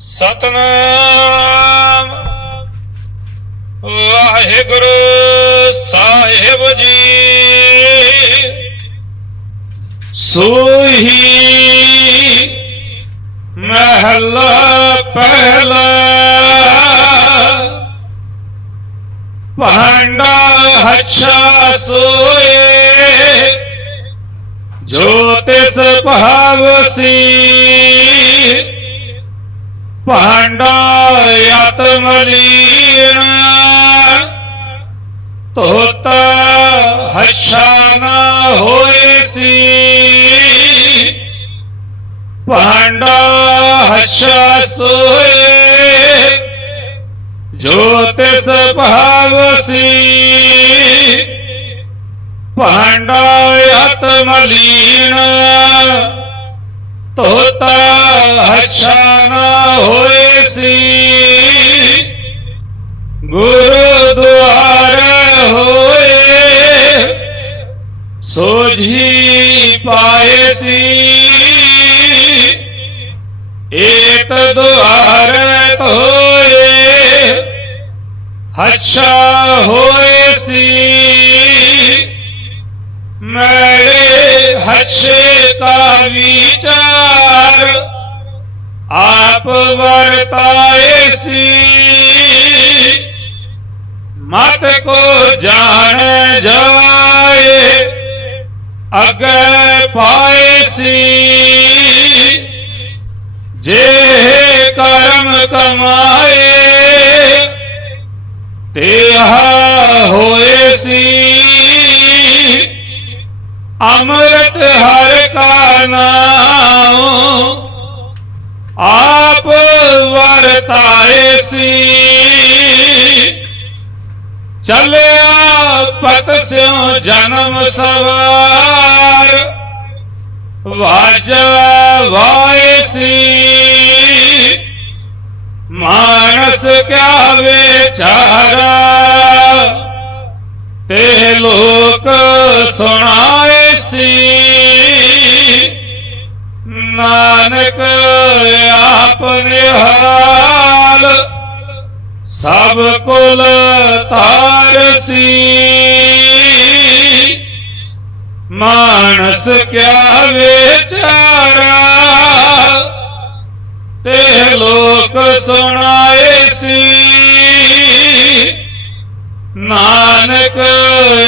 ਸਤਨਾਮ। ਵਾਹਿਗੁਰੂ ਸਾਹਿਬ ਜੀ। ਸੋਹੀ ਮਹਲਾ ਪਹਿਲਾ। ਭਾਂਡਾ ਹੱਛਾ ਸੋਏ। ਜੋ ਤਿਸ ਭਾਵਸੀ ਭਾਂਡਾ ਆਤਮਲੀਨ ਤੋਤਾ ਹੱਛਾ ਨਾ ਹੋਏ ਸੀ ਭਾਂਡਾ ਹੱਛਾ ਸੋਏ ਜੋ ਤਿਸ ਭਾਵਸੀ ਭਾਂਡਾ ਨਾ ਹੋਏ ਸੀ। ਗੁਰੂ ਗੁਰਦੁਆਰ ਹੋਏ, ਸੋਝੀ ਪਾਏ ਸੀ। ਏਤ ਦੁਆਰ ਧੋਏ ਹੱਛਾ ਹੋਏ ਸੀ। ਮੈਂ ਹੱਛੇ ਕਾ ਵਿਚਾਰ, ਆਪ ਵਰਤਾਏ ਸੀ। ਮਤ ਕੋ ਜਾਣ ਜਾਏ ਅਗੇ ਪਾਏ ਸੀ। ਜੇ ਕਰਮ ਕਮਾਏ, ਤੇ ਹੋਏ ਸੀ। ਅਮਰ ਅੰਮ੍ਰਿਤ ਹਰ ਕਾ ਨਾਮ ਆਪ ਵਰਤਾਏ ਸੀ। ਚੱਲਿਆ ਪਤ ਸਿਉ ਜਨਮ ਸਵਾਰ। ਵਾਜ ਵਾਏ ਸੀ। ਮਾਨਸ ਕਿਆ ਵਿਚਾਰਾ ਤੇ ਲੋਕ ਸਭ ਕੁਲ ਤਾਰਸੀ ਮਾਨਸ ਕਿਆ ਵਿਚਾਰਾ। ਤੇ ਲੋਕ ਸੁਣਾਏ ਸੀ। ਨਾਨਕ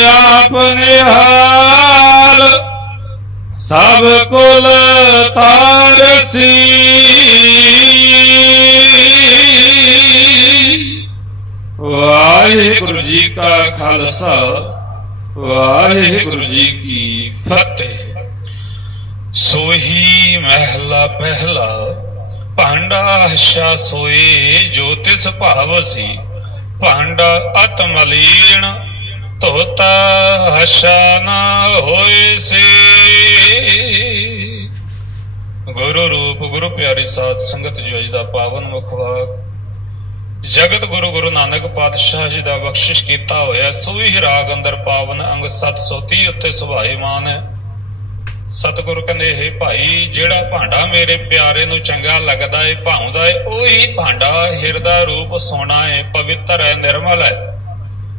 ਆਪ ਨਿਹਾਲ। ਸਭ ਕੁਲ ਤਾਰਸੀ ਵਾਹਿਗੁਰੂ ਜੀ ਕਾ ਖਾਲਸਾ, ਵਾਹਿਗੁਰੂ ਜੀ ਕੀ ਫਤਿਹ। ਸੋਹੀ ਮਹਿਲਾ ਪਹਿਲਾ, ਭਾਂਡਾ ਹਸ਼ਾ ਸੋਏ ਜੋ ਤਿਸ ਭਾਵ ਸੀ। ਭਾਂਡਾ ਅਤ ਅਤਮਲੀਣ ਧੋਤਾ ਹਸ਼ਾ ਨਾ ਹੋਏ ਸੀ। ਗੁਰੂ ਰੂਪ, ਗੁਰੂ ਪਿਆਰੀ ਸਾਧ ਸੰਗਤ ਜੀ ਅੱਜ ਦਾ ਪਾਵਨ ਮੁਖ ਵਾਕ ਜਗਤ ਗੁਰੂ ਗੁਰੂ ਨਾਨਕ ਪਾਤਸ਼ਾਹ ਜੀ ਦਾ ਬਖਸ਼ਿਸ਼ ਕੀਤਾ ਹੋਇਆ ਸੋਈ ਰਾਗ ਅੰਦਰ ਪਾਵਨ ਅੰਗ 730 ਉੱਤੇ ਸੁਭਾਈਮਾਨ ਹੈ। ਕਹਿੰਦੇ ਇਹ ਭਾਈ, ਜਿਹੜਾ ਭਾਂਡਾ ਮੇਰੇ ਪਿਆਰੇ ਨੂੰ ਚੰਗਾ ਲੱਗਦਾ ਏ, ਭਾਉਂਦਾ ਏ, ਉਹੀ ਭਾਂਡਾ ਹਿਰਦਾ ਰੂਪ ਸੋਨਾ ਏ, ਪਵਿੱਤਰ ਹੈ ਨਿਰਮਲ ਹੈ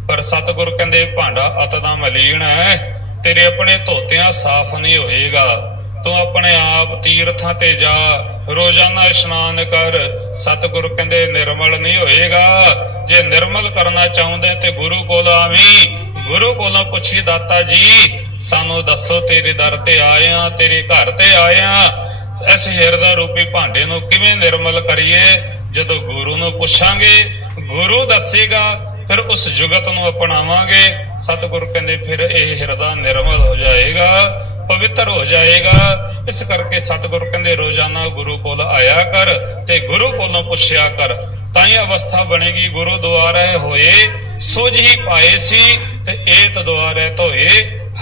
ਪਰ ਸਤਿਗੁਰ ਕਹਿੰਦੇ, ਭਾਂਡਾ ਅਤ ਦਾ ਮਲੀਨ ਹੈ, ਤੇਰੇ ਆਪਣੇ ਧੋਤਿਆਂ ਸਾਫ਼ ਨਹੀਂ ਹੋਏਗਾ। ਤੂੰ ਆਪਣੇ ਆਪ ਤੀਰਥਾਂ ਤੇ ਜਾ, ਰੋਜ਼ਾਨਾ ਇਸ਼ਨਾਨ ਕਰ। ਸਤਿਗੁਰੂ ਕਹਿੰਦੇ, ਨਿਰਮਲ ਨਹੀਂ ਹੋਏਗਾ। ਜੇ ਨਿਰਮਲ ਕਰਨਾ ਚਾਹੁੰਦੇ ਤੇ ਗੁਰੂ ਕੋਲ ਆਵੀਂ। ਗੁਰੂ ਕੋਲੋਂ ਪੁੱਛੀ, ਦਾਤਾ ਜੀ, ਸਾਨੂੰ ਦੱਸੋ ਤੇਰੇ ਦਰ ਤੇ ਆਇਆ, ਤੇਰੇ ਘਰ ਤੇ ਆਇਆ। ਇਸ ਹਿਰਦਾ ਰੂਪੀ ਭਾਂਡੇ ਨੂੰ ਕਿਵੇਂ ਨਿਰਮਲ ਕਰੀਏ? ਜਦੋਂ ਗੁਰੂ ਨੂੰ ਪੁੱਛਾਂਗੇ, ਗੁਰੂ ਦੱਸੇਗਾ, ਫਿਰ ਉਸ ਜੁਗਤ ਨੂੰ ਅਪਣਾਵਾਂਗੇ। ਸਤਿਗੁਰ ਕਹਿੰਦੇ, ਫਿਰ ਇਹ ਹਿਰਦਾ ਨਿਰਮਲ ਹੋ ਜਾਏਗਾ। ਪਵਿੱਤਰ ਹੋ ਜਾਏਗਾ। ਇਸ ਕਰਕੇ ਸਤਿਗੁਰ ਕਹਿੰਦੇ, ਰੋਜ਼ਾਨਾ ਗੁਰੂ ਕੋਲ ਆਇਆ ਕਰ ਤੇ ਗੁਰੂ ਕੋਲੋਂ ਪੁੱਛਿਆ ਕਰ। ਤਾਂ ਹੀ ਅਵਸਥਾ ਬਣੇਗੀ, ਗੁਰੂ ਦੁਆਰੇ ਹੋਏ, ਸੋਝੀ ਪਾਏ ਸੀ ਤੇ ਏਤ ਦੁਆਰੇ ਧੋਏ,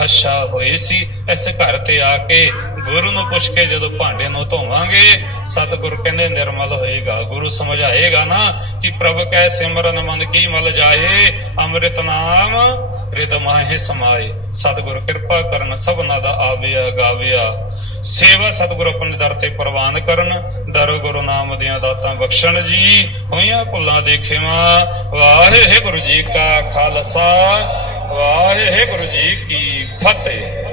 ਹੱਛਾ ਹੋਏ ਸੀ। ਇਸ ਘਰ ਤੇ ਆ ਕੇ ਗੁਰੂ ਨੂੰ ਪੁੱਛ ਕੇ ਜਦੋਂ ਭਾਂਡੇ ਨੂੰ ਧੋਵਾਂਗੇ, ਸਤਿਗੁਰ ਕਹਿੰਦੇ, ਨਿਰਮਲ ਹੋਏਗਾ। ਗੁਰੂ ਸਮਝਾਏਗਾ ਨਾ ਕਿ ਪ੍ਰਭ ਕੈ ਸਿਮਰਨ ਮਨ ਕੀ ਮਲ ਜਾਏ, ਅੰਮ੍ਰਿਤ ਨਾਮ ਰਿਦ ਸਮਾਏ। ਸਤਿਗੁਰ ਕਿਰਪਾ ਕਰਨ ਸਭਨਾ ਦਾ ਆਵਿਆ, ਗਾਵਿਆ। ਸੇਵਾ ਸਤਿਗੁਰ ਆਪਣੇ ਦਰ ਤੇ ਪ੍ਰਵਾਨ ਕਰਨ। ਦਰੋ ਗੁਰੂ ਨਾਮ ਦੀਆਂ ਦਾਤਾਂ ਬਖਸ਼ਣ ਜੀ। ਹੋਈਆਂ ਭੁੱਲਾਂ ਦੇ ਵਾਹਿਗੁਰੂ ਜੀ ਕਾ ਖਾਲਸਾ। ਵਾਹਿਗੁਰੂ ਜੀ ਕੀ ਫਤਿਹ।